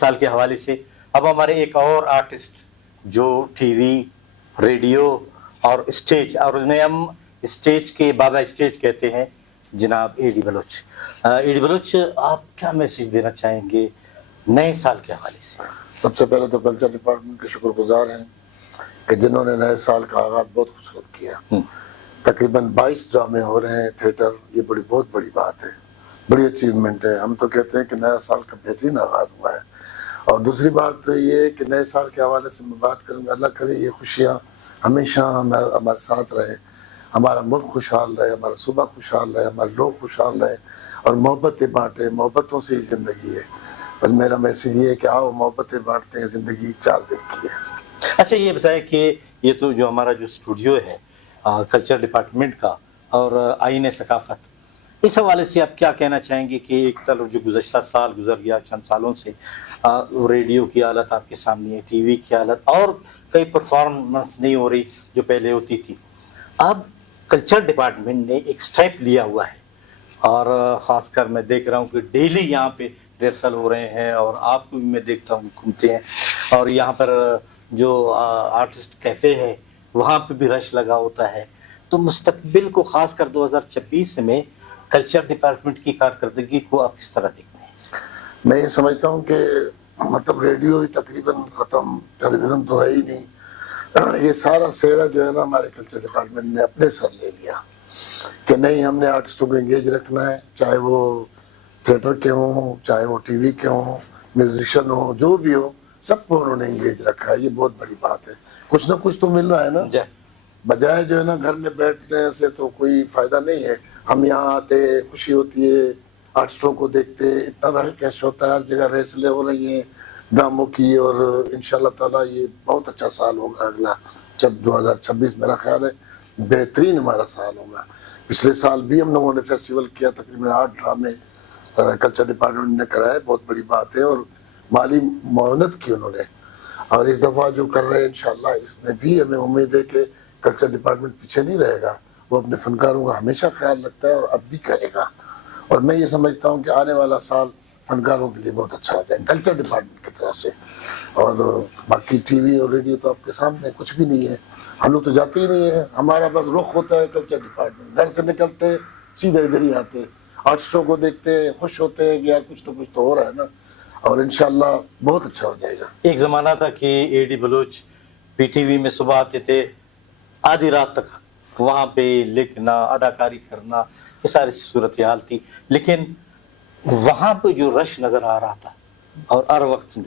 سال کے حوالے سے اب ہمارے ایک اور آرٹسٹ جو ٹی وی، ریڈیو اور اسٹیج، اور انہیں ہم اسٹیج کے بابا اسٹیج کہتے ہیں، جناب اے ڈی بلوچ. اے ڈی بلوچ، آپ کیا میسج دینا چاہیں گے نئے سال کے حوالے سے؟ سب سے پہلے تو کلچر ڈپارٹمنٹ کے شکر گزار ہیں کہ جنہوں نے نئے سال کا آغاز بہت خوبصورت کیا. تقریباً 22 ڈرامے ہو رہے ہیں تھیٹر، یہ بہت بڑی بات ہے، بڑی اچیومنٹ ہے. ہم تو کہتے ہیں کہ نیا سال کا بہترین آغاز ہوا ہے. اور دوسری بات یہ ہے کہ نئے سال کے حوالے سے میں بات کروں گا، اللہ کرے یہ خوشیاں ہمیشہ ہمارے ساتھ رہے، ہمارا ملک خوشحال رہے، ہمارا صوبہ خوشحال رہے، ہمارے لوگ خوشحال رہے اور محبتیں بانٹے. محبتوں سے ہی زندگی ہے. بس میرا میسج یہ ہے کہ آؤ محبتیں بانٹتے ہیں، زندگی 4 دن کی ہے. اچھا یہ بتائیں کہ یہ تو جو ہمارا جو اسٹوڈیو ہے کلچر ڈپارٹمنٹ کا اور آئین ثقافت، اس حوالے سے آپ کیا کہنا چاہیں گے کہ ایک طرف جو گزشتہ سال گزر گیا، چند سالوں سے ریڈیو کی حالت آپ کے سامنے ہے، ٹی وی کی حالت، اور کئی پرفارمنس نہیں ہو رہی جو پہلے ہوتی تھی. اب کلچر ڈپارٹمنٹ نے ایک سٹیپ لیا ہوا ہے اور خاص کر میں دیکھ رہا ہوں کہ ڈیلی یہاں پہ ریہرسل ہو رہے ہیں اور آپ کو بھی میں دیکھتا ہوں گھومتے ہیں، اور یہاں پر جو آرٹسٹ کیفے ہے وہاں پہ بھی رش لگا ہوتا ہے. تو مستقبل کو خاص کر 2026 میں کلچر ڈپارٹمنٹ کی کارکردگی کو آپ کس طرح دیکھتے ہیں؟ میں یہ سمجھتا ہوں کہ مطلب ریڈیو تقریباً ختم، ٹیلی ویژن تو ہے ہی نہیں. یہ سارا سہرا جو ہے نا ہمارے کلچر ڈپارٹمنٹ نے اپنے سر لے لیا کہ نہیں، ہم نے آرٹسٹوں کو انگیج رکھنا ہے، چاہے وہ تھیٹر کے ہوں، چاہے وہ ٹی وی کے ہوں، میوزیشین ہوں، جو بھی ہو، سب کو انہوں نے انگیج رکھا ہے. یہ بہت بڑی بات ہے. کچھ نہ کچھ تو مل رہا ہے نا، بجائے جو ہے نا گھر میں بیٹھنے سے تو کوئی فائدہ نہیں ہے. ہم یہاں آتے، خوشی ہوتی ہے، آرٹسٹوں کو دیکھتے، اتنا رش ہوتا ہے، ہر جگہ ریسلیں ہو رہی ہیں ڈراموں کی. اور انشاءاللہ تعالیٰ یہ بہت اچھا سال ہوگا اگلا، جب 2026 میرا خیال ہے بہترین ہمارا سال ہوگا. پچھلے سال بھی ہم لوگوں نے فیسٹیول کیا، تقریباً 8 ڈرامے کلچر ڈپارٹمنٹ نے کرائے، بہت بڑی بات ہے، اور مالی معاونت کی انہوں نے. اور اس دفعہ جو کر رہے ہیں انشاءاللہ اس میں بھی ہمیں امید ہے کہ کلچر ڈپارٹمنٹ پیچھے نہیں رہے گا. وہ اپنے فنکاروں کا ہمیشہ خیال رکھتا ہے اور اب بھی کرے گا. اور میں یہ سمجھتا ہوں کہ آنے والا سال فنکاروں کے لیے بہت اچھا ہو جائے کلچر ڈپارٹمنٹ کی طرف سے. اور باقی ٹی وی اور ریڈیو تو آپ کے سامنے کچھ بھی نہیں ہے، ہم لوگ تو جاتے ہی نہیں ہیں. ہمارا بس رخ ہوتا ہے کلچر ڈپارٹمنٹ، گھر سے نکلتے سیدھے ادھر ہی آتے، آرٹسٹوں کو دیکھتے، خوش ہوتے ہیں کہ یار کچھ تو ہو رہا ہے نا. اور انشاءاللہ بہت اچھا ہو جائے گا. ایک زمانہ تھا کہ A D Baloch P T V میں صبح آتے تھے، آدھی رات تک وہاں پہ لکھنا، اداکاری کرنا، یہ ساری صورتحال تھی. لیکن وہاں پہ جو رش نظر آ رہا تھا اور ہر وقت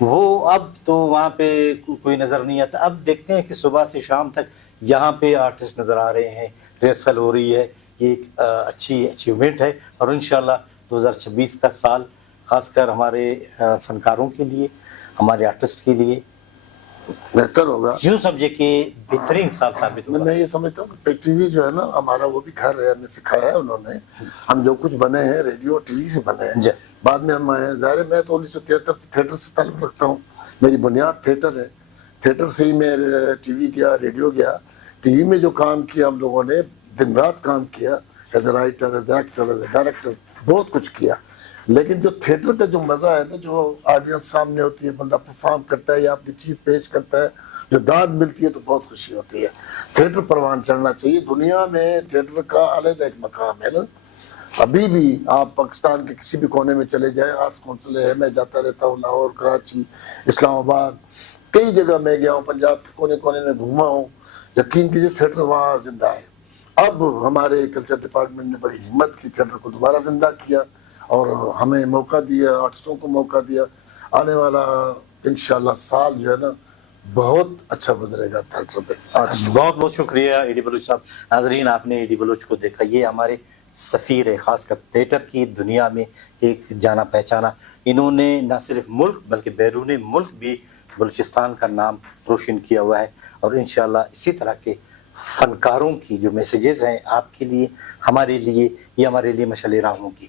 وہ اب تو وہاں پہ کوئی نظر نہیں آتا. اب دیکھتے ہیں کہ صبح سے شام تک یہاں پہ آرٹسٹ نظر آ رہے ہیں، ریہرسل ہو رہی ہے. یہ ایک اچھی اچیومنٹ ہے. اور انشاءاللہ 2026 کا سال خاص کر ہمارے فنکاروں کے لیے، ہمارے آرٹسٹ کے لیے بہتر ہوگا. یوں سمجھے کہ بہترین سال ثابت ہوگا. میں یہ سمجھتا ہوں کہ ٹی وی جو ہے نا ہمارا وہ بھی گھر ہے، ہمیں سکھایا ہے انہوں نے. ہم جو کچھ بنے ہیں ریڈیو ٹی وی سے بنے ہیں، بعد میں ہم آئے ہیں. ظاہر میں تو 1973 سے تھیٹر سے تعلق رکھتا ہوں، میری بنیاد تھیٹر ہے. تھیٹر سے ہی میں ٹی وی گیا، ریڈیو گیا. ٹی وی میں جو کام کیا ہم لوگوں نے، دن رات کام کیا، as a writer, as a actor, as a director, بہت کچھ کیا. لیکن جو تھیٹر کا جو مزہ ہے نا، جو آڈینس سامنے ہوتی ہے، بندہ پرفارم کرتا ہے یا اپنی چیز پیش کرتا ہے، جو داد ملتی ہے تو بہت خوشی ہوتی ہے. تھیٹر پروان چڑھنا چاہیے. دنیا میں تھیٹر کا علیحدہ ایک مقام ہے نا. ابھی بھی آپ پاکستان کے کسی بھی کونے میں چلے جائیں، آرٹس کونسل ہے، میں جاتا رہتا ہوں، لاہور، کراچی، اسلام آباد، کئی جگہ میں گیا ہوں، پنجاب کے کونے کونے میں گھوما ہوں. یقین کیجیے تھیٹر وہاں زندہ ہے. اب ہمارے کلچر ڈپارٹمنٹ نے بڑی ہمت کی، تھیٹر کو دوبارہ زندہ کیا اور ہمیں موقع دیا، آرٹسٹوں کو موقع دیا. آنے والا انشاءاللہ سال جو ہے نا بہت اچھا گزرے گا تھیٹر پہ. بہت بہت شکریہ اے ڈی بلوچ صاحب. ناظرین، آپ نے اے ڈی بلوچ کو دیکھا، یہ ہمارے سفیر ہے، خاص کر تھیٹر کی دنیا میں ایک جانا پہچانا. انہوں نے نہ صرف ملک بلکہ بیرون ملک بھی بلوچستان کا نام روشن کیا ہوا ہے. اور انشاءاللہ اسی طرح کے فنکاروں کی جو میسیجز ہیں آپ کے لیے، ہمارے لیے، یہ ہمارے لیے مشعل راہ ہوگی.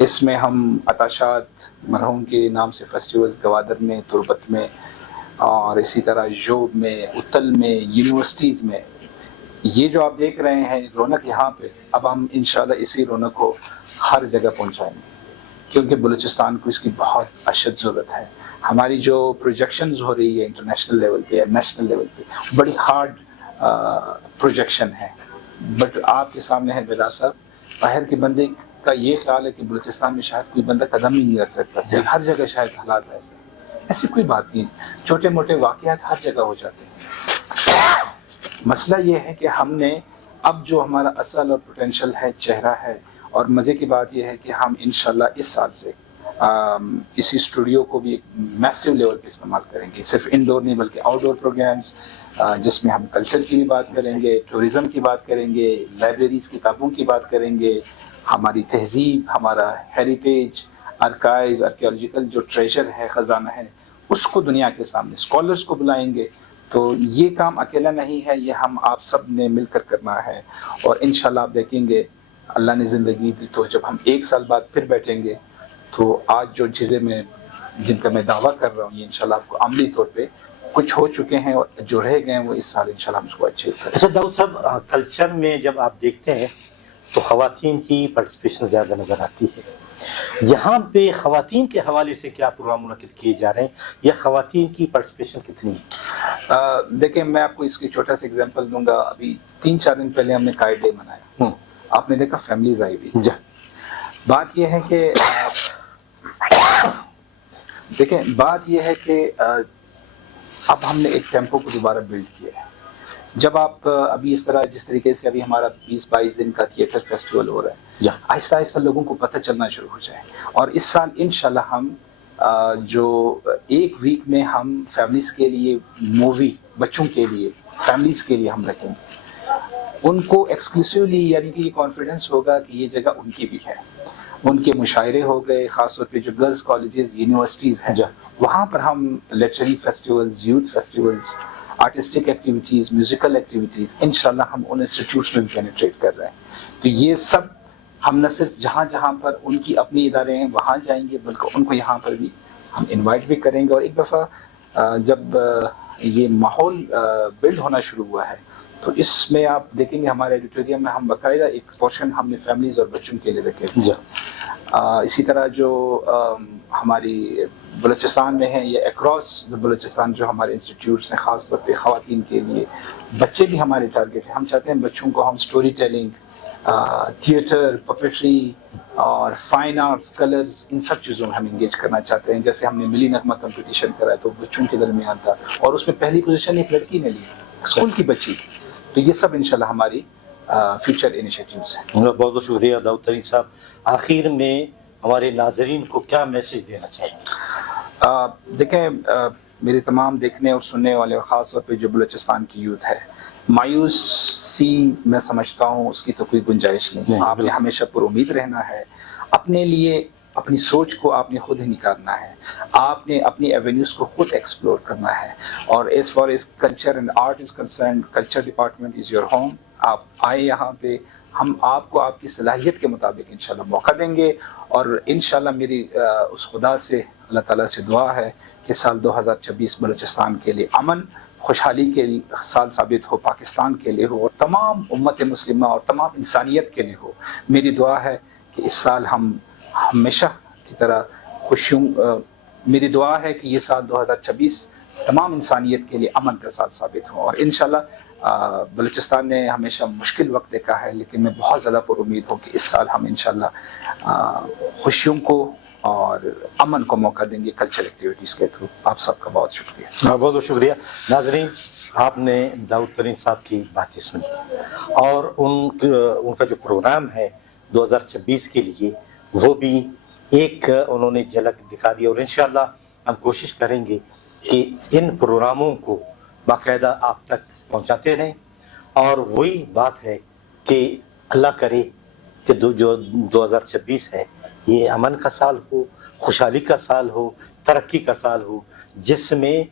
اس میں ہم عطاشات مرحوم کے نام سے فیسٹیولز گوادر میں، تربت میں، اور اسی طرح جوب میں، اتل میں، یونیورسٹیز میں، یہ جو آپ دیکھ رہے ہیں رونق یہاں پہ، اب ہم انشاءاللہ اسی رونق کو ہر جگہ پہنچائیں گے، کیونکہ بلوچستان کو اس کی بہت اشد ضرورت ہے. ہماری جو پروجیکشنز ہو رہی ہے انٹرنیشنل لیول پہ یا نیشنل لیول پہ، بڑی ہارڈ پروجیکشن ہے، بٹ آپ کے سامنے ہے بیدار صاحب، باہر کے بندے کا یہ خیال ہے کہ بلوچستان میں شاید کوئی بندہ قدم ہی نہیں رکھ سکتا، ہر جگہ شاید حالات ایسے ہیں. ایسی کوئی بات نہیں، چھوٹے موٹے واقعات ہر جگہ ہو جاتے ہیں. مسئلہ یہ ہے کہ ہم نے اب جو ہمارا اصل اور پوٹینشیل ہے، چہرہ ہے، اور مزے کی بات یہ ہے کہ ہم انشاءاللہ اس سال سے اسی اسٹوڈیو کو بھی ایک میسیو لیول پہ استعمال کریں گے، صرف انڈور نہیں بلکہ آؤٹ ڈور پروگرامز، جس میں ہم کلچر کی بھی بات کریں گے، ٹورزم کی بات کریں گے، لائبریریز کتابوں کی بات کریں گے، ہماری تہذیب، ہمارا ہیریٹیج، آرکائیوز، آرکیولوجیکل جو ٹریجر ہے، خزانہ ہے، اس کو دنیا کے سامنے، اسکالرس کو بلائیں گے. تو یہ کام اکیلا نہیں ہے، یہ ہم آپ سب نے مل کر کرنا ہے. اور انشاءاللہ آپ دیکھیں گے اللہ نے زندگی دی تو جب ہم 1 سال بعد پھر بیٹھیں گے تو آج جو چیزیں جن کا میں دعویٰ کر رہا ہوں، یہ انشاءاللہ آپ کو عملی طور پہ کچھ ہو چکے ہیں، اور جو رہ گئے ہیں وہ اس سال انشاءاللہ ہم اس کو اچھے کریں. اچھا داؤد صاحب، کلچر میں جب آپ دیکھتے ہیں تو خواتین کی پارٹیسپیشن زیادہ نظر آتی ہے. یہاں پہ خواتین کے حوالے سے کیا پروگرام منعقد کیے جا رہے ہیں، یا خواتین کی پارٹیسپیشن کتنی ہے؟ دیکھیں میں آپ کو اس کی چھوٹا سا اگزامپل دوں گا. ابھی 4 دن پہلے ہم نے کائٹ ڈے منایا، آپ نے دیکھا فیملیز آئی ہوئی. بات یہ ہے کہ دیکھیں بات یہ ہے کہ اب ہم نے ایک ٹیمپو کو دوبارہ بلڈ کیا ہے. جب آپ ابھی اس طرح جس طریقے سے ابھی ہمارا 20-22 دن کا تھیٹر فیسٹیول ہو رہا ہے، آہستہ آہستہ لوگوں کو پتہ چلنا شروع ہو جائے. اور اس سال انشاءاللہ ہم جو 1 ویک میں ہم فیملیز کے لیے مووی، بچوں کے لیے، فیملیز کے لیے ہم رکھیں گے. ان کو ایکسکلوسیولی، یعنی کہ یہ کانفیڈنس ہوگا کہ یہ جگہ ان کی بھی ہے. ان کے مشاعرے ہو گئے، خاص طور پہ جو گرلز کالجز، یونیورسٹیز ہیں، وہاں پر ہم literary festivals, youth festivals, artistic activities, musical activities, انشاءاللہ ہم ان انسٹیٹیوٹس میں بھی پینیٹریٹ کر رہے ہیں. تو یہ سب ہم نہ صرف جہاں جہاں پر ان کی اپنی ادارے ہیں وہاں جائیں گے، بلکہ ان کو یہاں پر بھی ہم انوائٹ بھی کریں گے. اور ایک دفعہ جب یہ ماحول بلڈ ہونا شروع ہوا ہے تو اس میں آپ دیکھیں گے ہمارے ایڈیٹوریم میں ہم باقاعدہ ایک پورشن ہم نے فیملیز اور بچوں کے لیے رکھے. اسی طرح جو ہماری بلوچستان میں ہیں، یہ اکراس بلوچستان جو ہمارے انسٹیٹیوٹس ہیں، خاص طور پہ خواتین کے لیے، بچے بھی ہمارے ٹارگیٹ ہیں. ہم چاہتے ہیں بچوں کو ہم سٹوری ٹیلنگ، تھیٹر، پپیٹری اور فائن آرٹس، کلرز، ان سب چیزوں میں ہم انگیج کرنا چاہتے ہیں. جیسے ہم نے ملی نغمہ کمپٹیشن کرا تو بچوں کے درمیان تھا، اور اس میں پہلی پوزیشن ایک لڑکی نے لی، اسکول کی بچی. تو یہ سب انشاءاللہ ہماری فیوچر انیشیٹیوز ہیں. بہت بہت شکریہ داؤد ترین صاحب. آخر میں ہمارے ناظرین کو کیا میسج دینا چاہیں گے؟ دیکھیں میرے تمام دیکھنے اور سننے والے، اور خاص طور پہ جو بلوچستان کی یوتھ ہے، مایوسی میں سمجھتا ہوں اس کی تو کوئی گنجائش نہیں. آپ نے ہمیشہ پر امید رہنا ہے. اپنے لیے اپنی سوچ کو آپ نے خود ہی نکالنا ہے. آپ نے اپنی ایونیوز کو خود ایکسپلور کرنا ہے. اور as far as culture and art is concerned, culture department is your home. آپ آئے یہاں پہ، ہم آپ کو آپ کی صلاحیت کے مطابق انشاءاللہ موقع دیں گے. اور انشاءاللہ میری اس خدا سے، اللہ تعالیٰ سے دعا ہے کہ سال 2026 بلوچستان کے لیے امن، خوشحالی کے سال ثابت ہو، پاکستان کے لیے ہو، اور تمام امت مسلمہ اور تمام انسانیت کے لیے ہو. میری دعا ہے کہ اس سال ہم ہمیشہ کی طرح خوشیوں، میری دعا ہے کہ یہ سال 2026 تمام انسانیت کے لیے امن کا سال ثابت ہو. اور انشاءاللہ بلوچستان نے ہمیشہ مشکل وقت دیکھا ہے، لیکن میں بہت زیادہ پر امید ہوں کہ اس سال ہم انشاءاللہ خوشیوں کو اور امن کو موقع دیں گے کلچر ایکٹیویٹیز کے تھرو. آپ سب کا بہت شکریہ. بہت بہت شکریہ. ناظرین، آپ نے داؤد ترین صاحب کی باتیں سنی، اور ان کا جو پروگرام ہے 2026 کے لیے، وہ بھی ایک انہوں نے جھلک دکھا دی. اور انشاءاللہ ہم کوشش کریں گے کہ ان پروگراموں کو باقاعدہ آپ تک پہنچاتے رہیں. اور وہی بات ہے کہ اللہ کرے کہ جو 2026 ہے یہ امن کا سال ہو، خوشحالی کا سال ہو، ترقی کا سال ہو، جس میں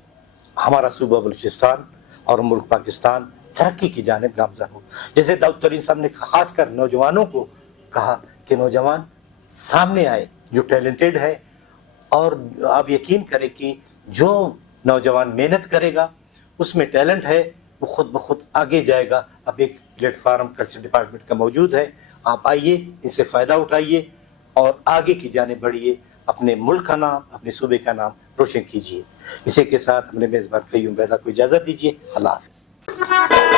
ہمارا صوبہ بلوچستان اور ملک پاکستان ترقی کی جانب گامزن ہو. جیسے داؤد ترین صاحب نے خاص کر نوجوانوں کو کہا کہ نوجوان سامنے آئے جو ٹیلنٹڈ ہے، اور آپ یقین کریں کہ جو نوجوان محنت کرے گا اس میں ٹیلنٹ ہے، وہ خود بخود آگے جائے گا۔ اب ایک پلیٹ فارم کلچر ڈپارٹمنٹ کا موجود ہے، آپ آئیے، ان سے فائدہ اٹھائیے اور آگے کی جانب بڑھیے، اپنے ملک کا نام، اپنے صوبے کا نام روشن کیجیے۔ اسی کے ساتھ اپنے میزبان قیوم بیضا کو اجازت دیجیے۔ اللہ حافظ۔